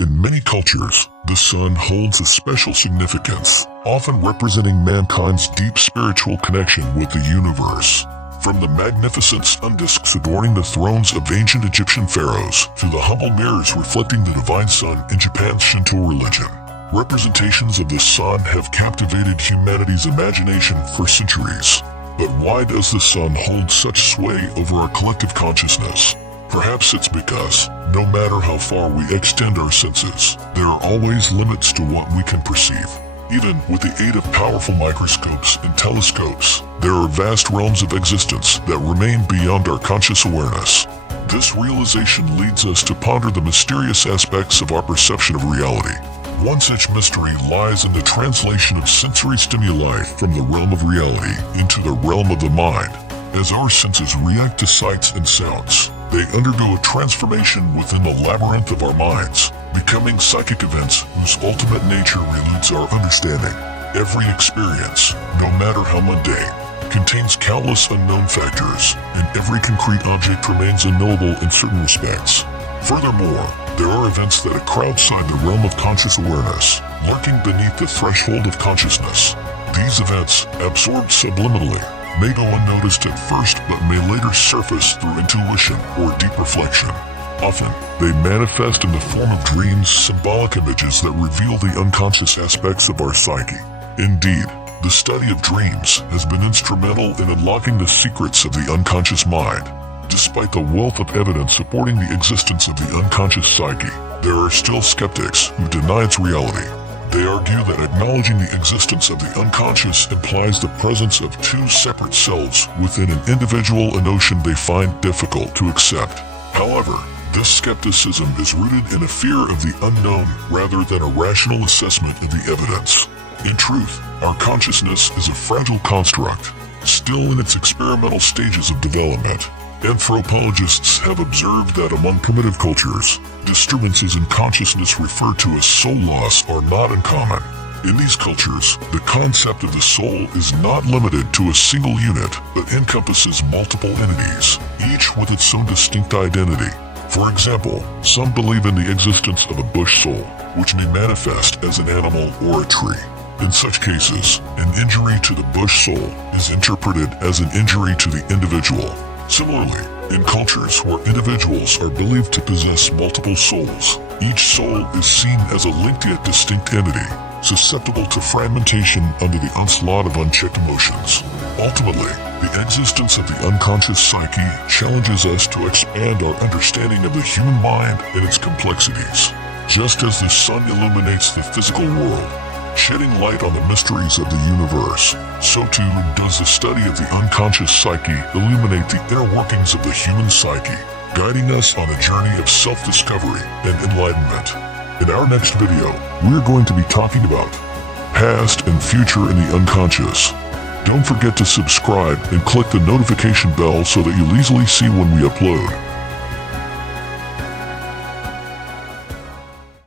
In many cultures, the sun holds a special significance, often representing mankind's deep spiritual connection with the universe. From the magnificent sun discs adorning the thrones of ancient Egyptian pharaohs to the humble mirrors reflecting the divine sun in Japan's Shinto religion, representations of the sun have captivated humanity's imagination for centuries. But why does the sun hold such sway over our collective consciousness? Perhaps it's because, no matter how far we extend our senses, there are always limits to what we can perceive. Even with the aid of powerful microscopes and telescopes, there are vast realms of existence that remain beyond our conscious awareness. This realization leads us to ponder the mysterious aspects of our perception of reality. One such mystery lies in the translation of sensory stimuli from the realm of reality into the realm of the mind. As our senses react to sights and sounds, they undergo a transformation within the labyrinth of our minds, becoming psychic events whose ultimate nature eludes our understanding. Every experience, no matter how mundane, contains countless unknown factors, and every concrete object remains unknowable in certain respects. Furthermore, there are events that occur outside the realm of conscious awareness, lurking beneath the threshold of consciousness. These events, absorbed subliminally, may go unnoticed at first but may later surface through intuition or deep reflection. Often, they manifest in the form of dreams, symbolic images that reveal the unconscious aspects of our psyche. Indeed, the study of dreams has been instrumental in unlocking the secrets of the unconscious mind. Despite the wealth of evidence supporting the existence of the unconscious psyche, there are still skeptics who deny its reality. They argue that acknowledging the existence of the unconscious implies the presence of two separate selves within an individual, a notion they find difficult to accept. However, this skepticism is rooted in a fear of the unknown rather than a rational assessment of the evidence. In truth, our consciousness is a fragile construct, still in its experimental stages of development. Anthropologists have observed that among primitive cultures, disturbances in consciousness referred to as soul loss are not uncommon. In these cultures, the concept of the soul is not limited to a single unit, but encompasses multiple entities, each with its own distinct identity. For example, some believe in the existence of a bush soul, which may manifest as an animal or a tree. In such cases, an injury to the bush soul is interpreted as an injury to the individual. Similarly, in cultures where individuals are believed to possess multiple souls, each soul is seen as a linked yet distinct entity, susceptible to fragmentation under the onslaught of unchecked emotions. Ultimately, the existence of the unconscious psyche challenges us to expand our understanding of the human mind and its complexities. Just as the sun illuminates the physical world, shedding light on the mysteries of the universe, so too does the study of the unconscious psyche illuminate the inner workings of the human psyche, guiding us on a journey of self-discovery and enlightenment. In our next video, we're going to be talking about past and future in the unconscious. Don't forget to subscribe and click the notification bell so that you'll easily see when we upload.